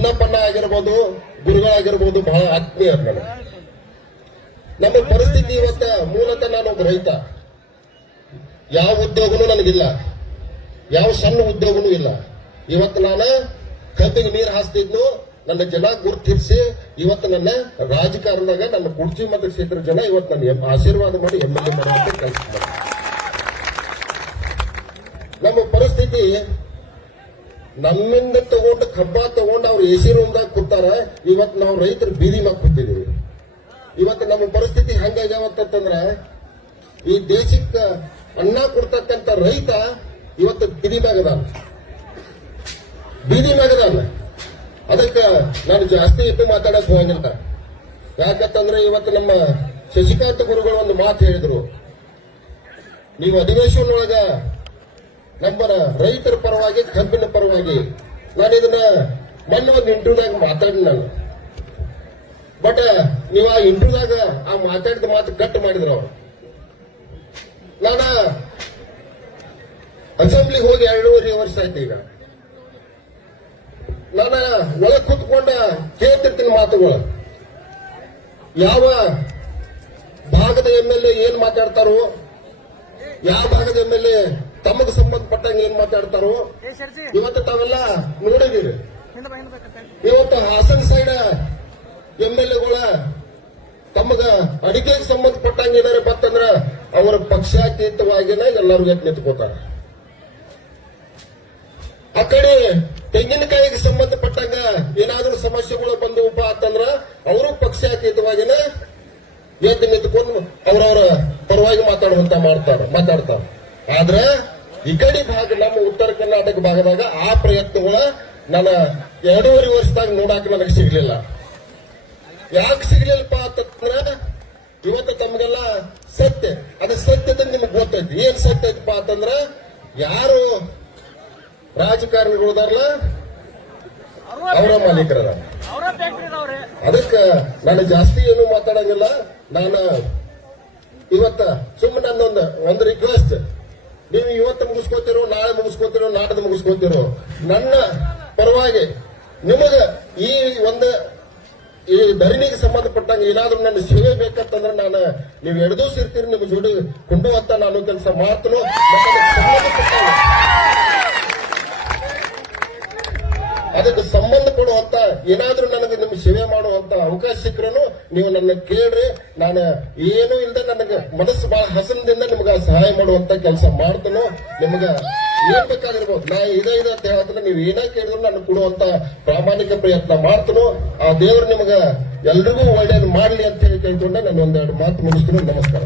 ಚಿನ್ನಪ್ಪಣ್ಣ ಆಗಿರ್ಬೋದು ಗುರುಗಳಾಗಿರ್ಬೋದು ಬಹಳ ಆತ್ಮೀಯ ನನಗೆ ನಮ್ಮ ಪರಿಸ್ಥಿತಿ ಇವತ್ತ ಮೂಲತಃ ನಾನು ಒಬ್ಬ ರೈತ. ಯಾವ ಉದ್ಯೋಗನೂ ನನಗಿಲ್ಲ. ಯಾವ ಸಣ್ಣ ಉದ್ಯೋಗನೂ ಇಲ್ಲ. ಇವತ್ತು ನಾನು ಕಬ್ಬಿಗೆ ನೀರು ಹಾಸ್ತಿದ್ನು ನನ್ನ ಜನ ಗುರುತಿಸಿ ಇವತ್ತು ನನ್ನ ರಾಜಕಾರಣದಾಗ ನನ್ನ ಕುರ್ಚಿ ಮತ್ತು ಕ್ಷೇತ್ರ ಜನ ಇವತ್ತು ನನ್ನ ಆಶೀರ್ವಾದ ಮಾಡಿ ಎಂ ಎಲ್ ಎ ನಮ್ಮ ಪರಿಸ್ಥಿತಿ ನಮ್ಮಿಂದ ತಗೊಂಡು ಕಬ್ಬ ತಗೊಂಡು ಅವ್ರು ಎ ಸಿ ರೂಮ್ದಾಗ ಕೂತಾರ. ಇವತ್ತು ನಾವು ರೈತರು ಬೀದಿ ಮಾಡಿ ಕೂತಿದೀವಿ ಇವತ್ತು ನಮ್ಮ ಪರಿಸ್ಥಿತಿ ಹೆಂಗಾಗ್ಯಾವತ್ತಂದ್ರ ಈ ದೇಶಕ್ಕೆ ಅನ್ನ ಕೊಡ್ತಕ್ಕಂತ ರೈತ ಇವತ್ತು ಬೀದಿ ಮ್ಯಾಗದಾನ ಬೀದಿ ಮ್ಯಾಗದಾನ ಅದಕ್ಕೆ ನಾನು ಜಾಸ್ತಿ ಇಟ್ಟು ಮಾತಾಡಕ್ ಹೋಗಿಲ್ಲ ಯಾಕಂತಂದ್ರೆ ಇವತ್ತು ನಮ್ಮ ಶಶಿಕಾಂತ ಗುರುಗಳು ಒಂದು ಮಾತು ಹೇಳಿದ್ರು. ನೀವು ಅಧಿವೇಶನ ಒಳಗ ನಮ್ಮ ರೈತರ ಪರವಾಗಿ ಕಬ್ಬಿನ ಪರವಾಗಿ. ನಾನು ಇದನ್ನ ಮೊನ್ನೆ ಒಂದು ಇಂಟರ್ವ್ಯೂದಾಗ ಮಾತಾಡಿ ನಾನು. ಬಟ್ ನೀವು ಆ ಇಂಟರ್ವ್ಯೂದಾಗ ಆ ಮಾತಾಡಿದ ಮಾತು ಕಟ್ ಮಾಡಿದ್ರು ಅವ್ರು. ನಾನು ಅಸೆಂಬ್ಲಿಗೆ ಹೋಗಿ ಎರಡೂವರೆ ವರ್ಷ ಆಯ್ತು ಈಗ. ನಾನು ಒಳಗೆ ಕೂತ್ಕೊಂಡ ಕೇಳ್ತಿರ್ತೀನಿ ಮಾತುಗಳು. ಯಾವ ಭಾಗದ ಎಂ ಎಲ್ ಎ ಏನ್ ಮಾತಾಡ್ತಾರೋ, ಯಾವ ಭಾಗದ ಎಂ ಎಲ್ ಎ ತಮಗೆ ಸಂಬಂಧಪಟ್ಟಂಗೆ ಏನ್ ಮಾತಾಡ್ತಾರೋ? ಇವತ್ತು ತಾವೆಲ್ಲ ನೋಡಿದೀರಿ ಇವತ್ತು ಹಾಸನ ಸೈಡ್ ಎಂ ಎಲ್ ಎಗಳ ತಮಗ ಅಡಿಕೆಗೆ ಸಂಬಂಧಪಟ್ಟಂಗೆ ಏನಾರ ಬಂತಂದ್ರ ಅವರ ಪಕ್ಷಾತೀತವಾಗಿನ ಎಲ್ಲರೂ ಎದ್ದು ನಿಂತ್ಕೋತಾರ. ಆ ಕಡೆ ತೆಂಗಿನಕಾಯಿಗೆ ಸಂಬಂಧಪಟ್ಟಂಗ ಏನಾದ್ರೂ ಸಮಸ್ಯೆಗಳು ಬಂದವಪ್ಪ ಅಂತಂದ್ರ ಅವರು ಪಕ್ಷಾತೀತವಾಗಿನ ಎದ್ದು ನಿಂತ್ಕೊಂಡು ಅವರವರ ಪರವಾಗಿ ಮಾತಾಡುವಂತ ಮಾಡ್ತಾರ ಮಾತಾಡ್ತಾರ. ಆದ್ರೆ ಈ ಕಡೆ ಭಾಗ, ನಮ್ಮ ಉತ್ತರ ಕರ್ನಾಟಕ ಭಾಗದಾಗ ಆ ಪ್ರಯತ್ನಗಳ ನನ್ನ ಎರಡೂವರೆ ವರ್ಷದಾಗ ನೋಡಾಕ ನನಗೆ ಸಿಗ್ಲಿಲ್ಲ. ಯಾಕೆ ಸಿಗ್ಲಿಲ್ಲಪ್ಪ ಅಂತಂದ್ರ, ಇವತ್ತು ತಮಗೆಲ್ಲ ಸತ್ಯ, ಅದ ಸತ್ಯದ ನಿಮ್ಗೆ ಗೊತ್ತೈತಿ. ಏನ್ ಸತ್ಯ ಐತಪ್ಪ ಅಂತಂದ್ರ, ಯಾರು ರಾಜಕಾರಣಿಗಳದಾರಲ್ಲ ಅವರ ಮಾಲೀಕರ ಅದಕ್ಕೆ ನಾನು ಜಾಸ್ತಿ ಏನು ಮಾತಾಡಂಗಿಲ್ಲ. ನಾನು ಇವತ್ತ ಸುಮ್ಮನೆ ನನ್ನೊಂದು ಒಂದು ರಿಕ್ವೆಸ್ಟ್ ನೀವು ಇವತ್ತು ಮುಗಿಸ್ಕೋತಿರೋ, ನಾಳೆ ಮುಗಿಸ್ಕೋತಿರೋ, ನಾಡದ ಮುಗಿಸ್ಕೋತಿರೋ, ನನ್ನ ಪರವಾಗಿ ನಿಮಗ ಈ ಒಂದು ಈ ಧರಣಿಗೆ ಸಂಬಂಧಪಟ್ಟಂಗೆ ಏನಾದ್ರೂ ನನ್ನ ಸೇವೆ ಬೇಕಂತಂದ್ರೆ ನಾನು ನೀವು ಎಡದೂ ಇರ್ತೀರಿ ನಿಮ್ಮ ಜೋಡಿ ಕೊಂಡುವಂತ ನಾನು ಕೆಲಸ ಮಾಡ್ತೀನಿ ಅದಕ್ಕೆ ಸಂಬಂಧ ಕೊಡುವಂತ ಏನಾದ್ರೂ ನನಗೆ ಸೇವೆ ಮಾಡುವಂತ ಅವಕಾಶ ಸಿಕ್ಕರೂ ನೀವು ನನ್ನ ಕೇಳ್ರಿ. ನಾನು ಏನು ಇಲ್ಲದೆ ನನಗೆ ಮನಸ್ಸು ಬಹಳ ಹಸನದಿಂದ ನಿಮ್ಗೆ ಸಹಾಯ ಮಾಡುವಂತ ಕೆಲಸ ಮಾಡ್ತೇನೋ. ನಿಮ್ಗೆ ಏನ್ ಬೇಕಾಗಿರ್ಬೋದು? ನಾ ಇದೇ ಇದೆ ಅಂತ ಹೇಳ್ತಾನೆ ನೀವು ಏನೇ ಕೇಳಿದ್ರು ನಾನು ಕೊಡುವಂತ ಪ್ರಾಮಾಣಿಕ ಪ್ರಯತ್ನ ಮಾಡ್ತೇನೋ. ಆ ದೇವ್ರು ನಿಮ್ಗ ಎಲ್ರಿಗೂ ಒಳ್ಳೇದು ಮಾಡಲಿ ಅಂತ ಹೇಳಿ ಕೇಳ್ಕೊಂಡೆ. ನಾನು ಒಂದೆರಡು ಮಾತು ಮುಗಿಸ್ತೀನಿ. ನಮಸ್ಕಾರ.